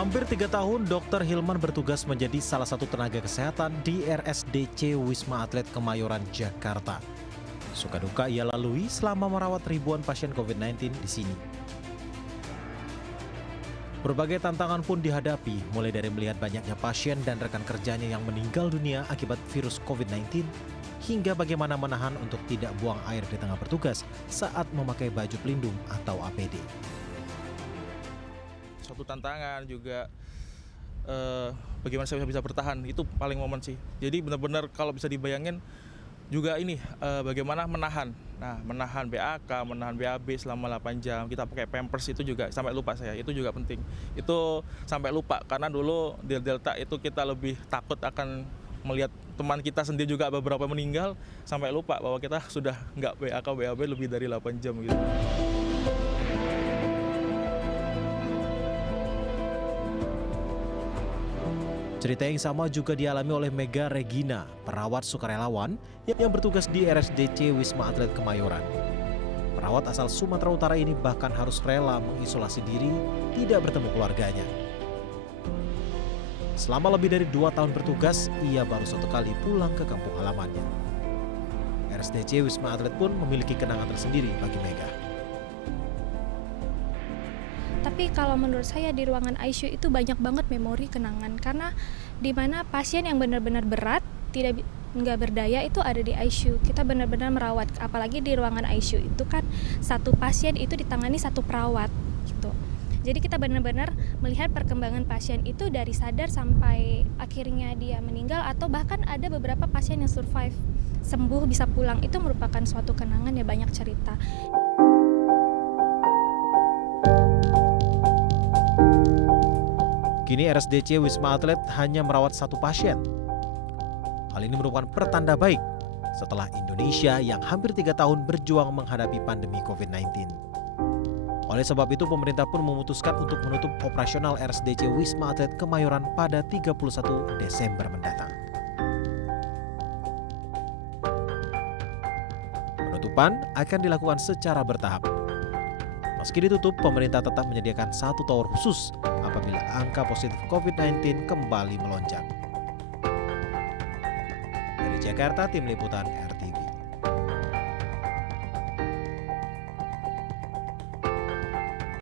Hampir 3 tahun, Dr. Hilman bertugas menjadi salah satu tenaga kesehatan di RSDC Wisma Atlet Kemayoran, Jakarta. Suka duka ia lalui selama merawat ribuan pasien COVID-19 di sini. Berbagai tantangan pun dihadapi, mulai dari melihat banyaknya pasien dan rekan kerjanya yang meninggal dunia akibat virus COVID-19, hingga bagaimana menahan untuk tidak buang air di tengah bertugas saat memakai baju pelindung atau APD. Suatu tantangan juga bagaimana saya bisa bertahan, itu paling momen sih. Jadi benar-benar kalau bisa dibayangin juga ini bagaimana menahan BAK, menahan BAB selama 8 jam. Kita pakai Pampers itu juga sampai lupa saya, itu juga penting. Itu sampai lupa karena dulu di Delta itu kita lebih takut akan melihat teman kita sendiri juga beberapa meninggal, sampai lupa bahwa kita sudah nggak BAK, BAB lebih dari 8 jam gitu. Cerita yang sama juga dialami oleh Mega Regina, perawat sukarelawan yang bertugas di RSDC Wisma Atlet Kemayoran. Perawat asal Sumatera Utara ini bahkan harus rela mengisolasi diri, tidak bertemu keluarganya. Selama lebih dari 2 tahun bertugas, ia baru 1 kali pulang ke kampung halamannya. RSDC Wisma Atlet pun memiliki kenangan tersendiri bagi Mega. Tapi kalau menurut saya di ruangan ICU itu banyak banget memori kenangan, karena di mana pasien yang benar-benar berat, nggak berdaya itu ada di ICU. Kita benar-benar merawat, apalagi di ruangan ICU itu kan satu pasien itu ditangani satu perawat gitu. Jadi kita benar-benar melihat perkembangan pasien itu dari sadar sampai akhirnya dia meninggal, atau bahkan ada beberapa pasien yang survive, sembuh bisa pulang. Itu merupakan suatu kenangan ya, banyak cerita. Kini RSDC Wisma Atlet hanya merawat 1 pasien. Hal ini merupakan pertanda baik setelah Indonesia yang hampir 3 tahun berjuang menghadapi pandemi COVID-19. Oleh sebab itu, pemerintah pun memutuskan untuk menutup operasional RSDC Wisma Atlet Kemayoran pada 31 Desember mendatang. Penutupan akan dilakukan secara bertahap. Meski ditutup, pemerintah tetap menyediakan 1 tower khusus apabila angka positif COVID-19 kembali melonjak. Dari Jakarta, Tim Liputan RT.